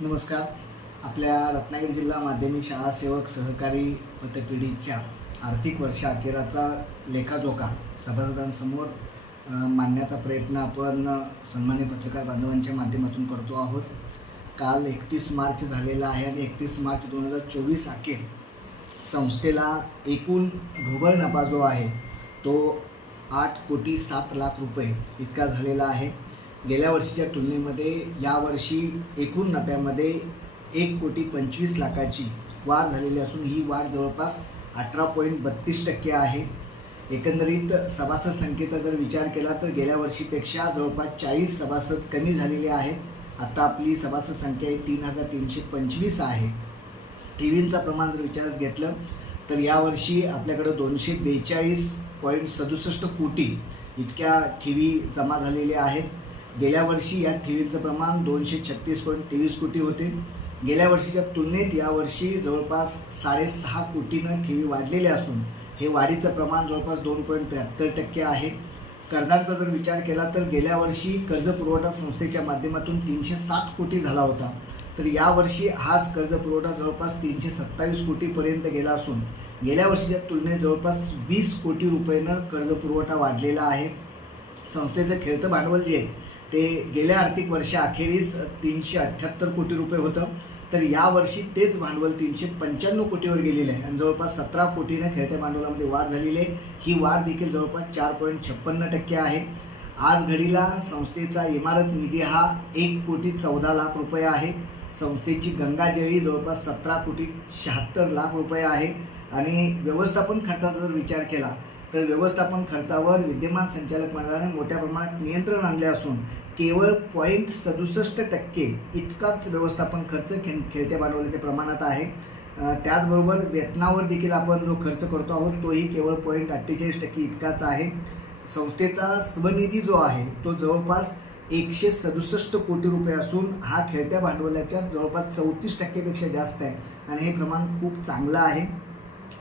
नमस्कार. आपल्या रत्नागिरी जिल्हा माध्यमिक शाळा सेवक सहकारी पतपेढीच्या आर्थिक वर्षअखेराचा लेखाजोखा सभासदांसमोर मांडण्याचा प्रयत्न आपण सन्मान्य पत्रकार बांधवांच्या माध्यमातून करतो आहोत. काल 31 मार्च झालेला आहे आणि 31 मार्च 2024 अखेर संस्थेला एकूण ढोबळ नफा जो आहे तो 8,07,00,000 रुपये इतका झालेला आहे. गेल्या वर्षीच्या तुलनेमध्ये यावर्षी एकूण नफ्यामध्ये 1,25,00,000ची वाढ झालेली असून ही वाढ जवळपास 18.32% आहे. एकंदरीत सभासद संख्येचा जर विचार केला तर गेल्या वर्षीपेक्षा जवळपास 40 सभासद कमी झालेले आहेत. आता आपली सभासद संख्या 3,325 आहे. ठेवींचं प्रमाण जर विचारात घेतलं तर यावर्षी आपल्याकडं 242.67 कोटी इतक्या ठेवी जमा झालेल्या आहेत. गेल्या वर्षी या ठेवींचं प्रमाण 236.23 कोटी होते. गेल्या वर्षीच्या तुलनेत यावर्षी जवळपास 6.5 कोटीनं ठेवी वाढलेल्या असून हे वाढीचं प्रमाण जवळपास 2.73% आहे. कर्जांचा जर विचार केला तर गेल्या वर्षी कर्ज पुरवठा संस्थेच्या माध्यमातून 307 कोटी झाला होता, तर यावर्षी हाच कर्ज पुरवठा जवळपास 327 कोटीपर्यंत गेला असून गेल्या वर्षीच्या तुलनेत जवळपास 20 कोटी रुपयानं कर्ज पुरवठा वाढलेला आहे. संस्थेचं खेळतं भांडवल जे ते गेल्या आर्थिक वर्षाअखेरीस 378 कोटी रुपये होतं, तर यावर्षी तेच भांडवल 395 कोटीवर गेलेलं आहे आणि जवळपास 17 कोटीनं खेळत्या भांडवलामध्ये वाढ झालेली आहे. ही वाढ देखील जवळपास 4.56% आहे. आज घडीला संस्थेचा इमारत निधी हा 1,14,00,000 रुपये आहे. संस्थेची गंगाजळी जवळपास 17,76,00,000 रुपये आहे आणि व्यवस्थापन खर्चाचा जर विचार केला तर व्यवस्थापन खर्चावर विद्यमान संचालक मंडळाने मोठ्या प्रमाणात नियंत्रण आणले असून केवळ 0.67% इतकाच व्यवस्थापन खर्च खेळत्या भांडवलाच्या प्रमाणात आहे. त्याचबरोबर वेतनावर देखील आपण जो खर्च करतो आहोत तोही केवळ 0.48% इतकाच आहे. संस्थेचा स्वनिधी जो आहे तो जवळपास 167 कोटी रुपये असून हा खेळत्या भांडवलाच्या जवळपास 34%पेक्षा जास्त आहे आणि हे प्रमाण खूप चांगलं आहे.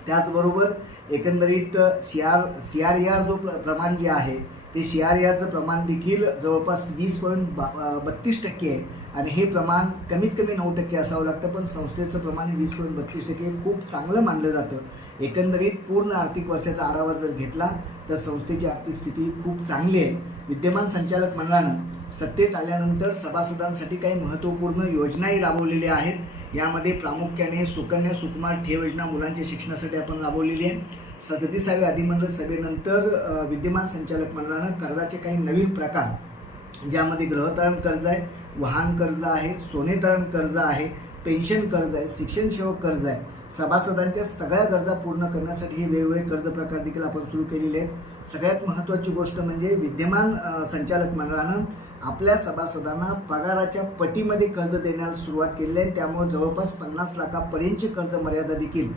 त्याचबरोबर एकंदरीत CRAR जो प्रमाण जे आहे ते CRARचं प्रमाण देखील जवळपास 20.32% आहे आणि हे प्रमाण कमीत कमी 9% असावं लागतं, पण संस्थेचं प्रमाण 20.32% खूप चांगलं मानलं जातं. एकंदरीत पूर्ण आर्थिक वर्षाचा आढावा जर घेतला तर संस्थेची आर्थिक स्थिती खूप चांगली आहे. विद्यमान संचालक मंडळानं सत्तेत आल्यानंतर सभासदांसाठी काही महत्त्वपूर्ण योजनाही राबवलेल्या आहेत. यामध्ये प्रामुख्याने सुकन्या सुकुमार ठेव योजना मुलांच्या शिक्षणासाठी आपण राबवलेली आहे. 37व्या अधिमंडळ सभेनंतर विद्यमान संचालक मंडळानं कर्जाचे काही नवीन प्रकार ज्यामध्ये गृहतारण कर्ज आहे, वाहन कर्ज आहे, सोने तारण कर्ज आहे, पेन्शन कर्ज आहे, शिक्षण सेवक कर्ज आहे, सभासदांच्या सगळ्या गरजा पूर्ण करण्यासाठी हे वेगवेगळे कर्ज प्रकार देखील आपण सुरू केलेले आहेत. सगळ्यात महत्त्वाची गोष्ट म्हणजे विद्यमान संचालक मंडळानं आपल्या सभासदांना पगाराच्या पटीमध्ये कर्ज देण्याला सुरुवात केलेली आहे. त्यामुळे जवळपास 50 लाखापर्यंतची कर्ज मर्यादा देखील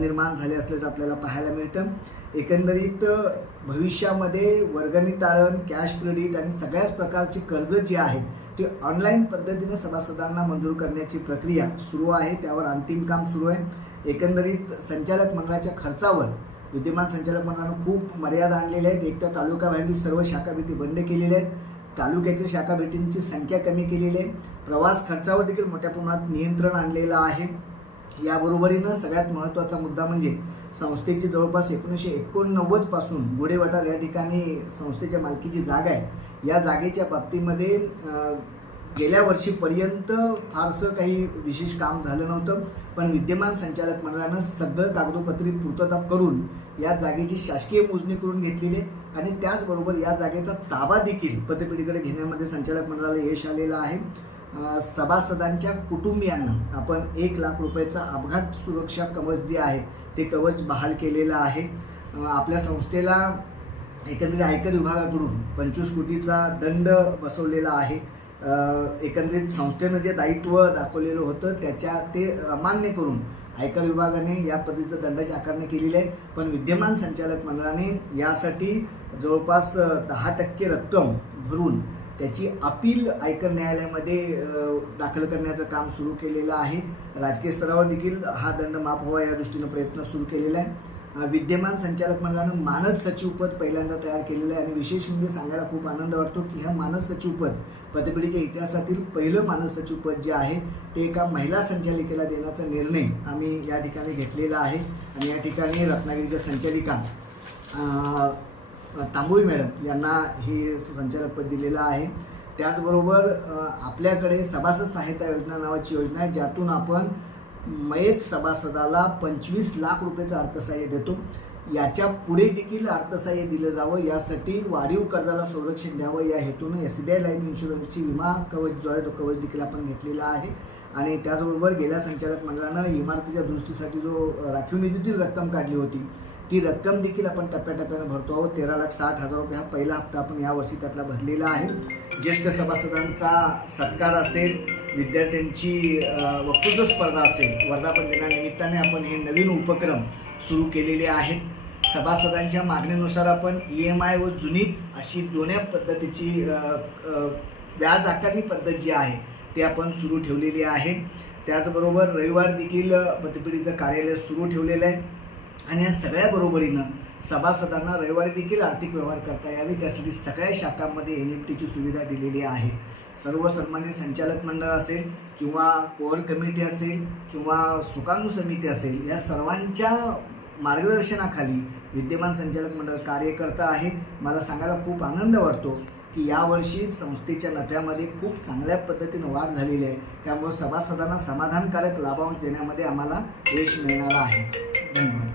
निर्माण झाली असल्याचं आपल्याला पाहायला मिळतं. एकंदरीत भविष्यामध्ये वर्गणी तारण, कॅश क्रेडिट आणि सगळ्याच प्रकारची कर्ज जी आहेत ती ऑनलाईन पद्धतीने सभासदांना मंजूर करण्याची प्रक्रिया सुरू आहे, त्यावर अंतिम काम सुरू आहे. एकंदरीत संचालक मंडळाच्या खर्चावर विद्यमान संचालक मंडळानं खूप मर्यादा आणलेल्या आहेत. एक तर तालुकाबाहेरील सर्व शाखाभेटी बंद केलेल्या आहेत, तालुक्यातील शाखाभेटींची संख्या कमी केलेली आहे, प्रवास खर्चावर देखील मोठ्या प्रमाणात नियंत्रण आणलेलं आहे. याबरोबरीनं सगळ्यात महत्त्वाचा मुद्दा म्हणजे संस्थेची जवळपास 1989 पासून गुढेवाटार या ठिकाणी संस्थेच्या मालकीची जागा आहे. या जागेच्या बाबतीमध्ये गेल्या वर्षीपर्यंत फारसं काही विशेष काम झालं नव्हतं, पण विद्यमान संचालक मंडळानं सगळं कागदोपत्री पूर्तता करून या जागेची शासकीय मोजणी करून घेतलेली आहे आणि त्याचबरोबर या जागेचा ताबा देखील पतपेढीकडे घेण्यामध्ये संचालक मंडळाला यश आलेलं आहे. सभासदांच्या कुटुंबियांना आपण 1,00,000 रुपयाचा अपघात सुरक्षा कवच जे आहे ते कवच बहाल केलेलं आहे. आपल्या संस्थेला एकंदरीत आयकर विभागाकडून 25 कोटीचा दंड बसवलेला आहे. एकंदरीत संस्थेनं जे दायित्व दाखवलेलं होतं ते अमान्य करून आयकर विभागाने या पद्धतीचं दंडाची आकारणी केलेली आहे, पण विद्यमान संचालक मंडळाने यासाठी जवळपास 10% रक्कम भरून त्याची अपील आयकर न्यायालयामध्ये दाखल करण्याचं काम सुरू केलेलं आहे. राजकीय स्तरावर देखील हा दंड माफ व्हावा या दृष्टीनं प्रयत्न सुरू केलेला आहे. विद्यमान संचालक मंडळानं मानद सचिवपद पहिल्यांदा तयार केलेलं आहे आणि विशेष म्हणजे सांगायला खूप आनंद वाटतो की ह्या मानद सचिवपद पतपेढीच्या इतिहासातील पहिलं मानद सचिवपद जे आहे ते एका महिला संचालिकेला देण्याचा निर्णय आम्ही या ठिकाणी घेतलेला आहे आणि या ठिकाणी रत्नागिरीच्या संचालिका तांबोळी मॅडम यांना हे संचालकपद दिलेलं आहे. त्याचबरोबर आपल्याकडे सभासद सहायता योजना नावाची योजना आहे, ज्यातून आपण मयत सभासदाला 25 लाख रुपयाचं अर्थसहाय्य देतो. याच्या पुढे देखील अर्थसहाय्य दिलं जावं यासाठी वाढीव कर्जाला संरक्षण द्यावं या हेतून SBI लाईफ इन्शुरन्सची विमा कवच जो आहे तो कवच देखील आपण घेतलेला आहे. आणि त्याचबरोबर गेल्या संचालक मंडळानं इमारतीच्या दुरुस्तीसाठी जो राखीव निधीतील रक्कम काढली होती ती रक्कम देखील आपण टप्प्याटप्प्यानं भरतो आहोत. 13,60,000 रुपये हा पहिला हप्ता आपण यावर्षी त्यातला भरलेला आहे. ज्येष्ठ सभासदांचा सत्कार असेल, विद्यार्थ्यांची वक्तृत्व स्पर्धा असेल, वर्धापन दिनानिमित्ताने आपण हे नवीन उपक्रम सुरू केलेले आहेत. सभासदांच्या मागणीनुसार आपण EMI व जुनी अशी दोन्ही पद्धतीची व्याज आकारणी पद्धत जी आहे ते आपण सुरू ठेवलेली आहे. त्याचबरोबर रविवार देखील पतपेढीचं कार्यालय सुरू ठेवलेलं आहे आणि या सगळ्या बरोबरीनं सभासदांना रविवारी देखील आर्थिक व्यवहार करता यावे त्यासाठी सगळ्या शाखांमध्ये NEFTची सुविधा दिलेली आहे. सर्व सन्मान्य संचालक मंडळ असेल किंवा कोअर कमिटी असेल किंवा सुकाणू समिती असेल, या सर्वांच्या मार्गदर्शनाखाली विद्यमान संचालक मंडळ कार्य करत आहे. मला सांगायला खूप आनंद वाटतो की यावर्षी संस्थेच्या नफ्यामध्ये खूप चांगल्या पद्धतीनं वाढ झालेली आहे. त्यामुळे सभासदांना समाधानकारक लाभांश देण्यामध्ये आम्हाला यश मिळणार आहे. धन्यवाद.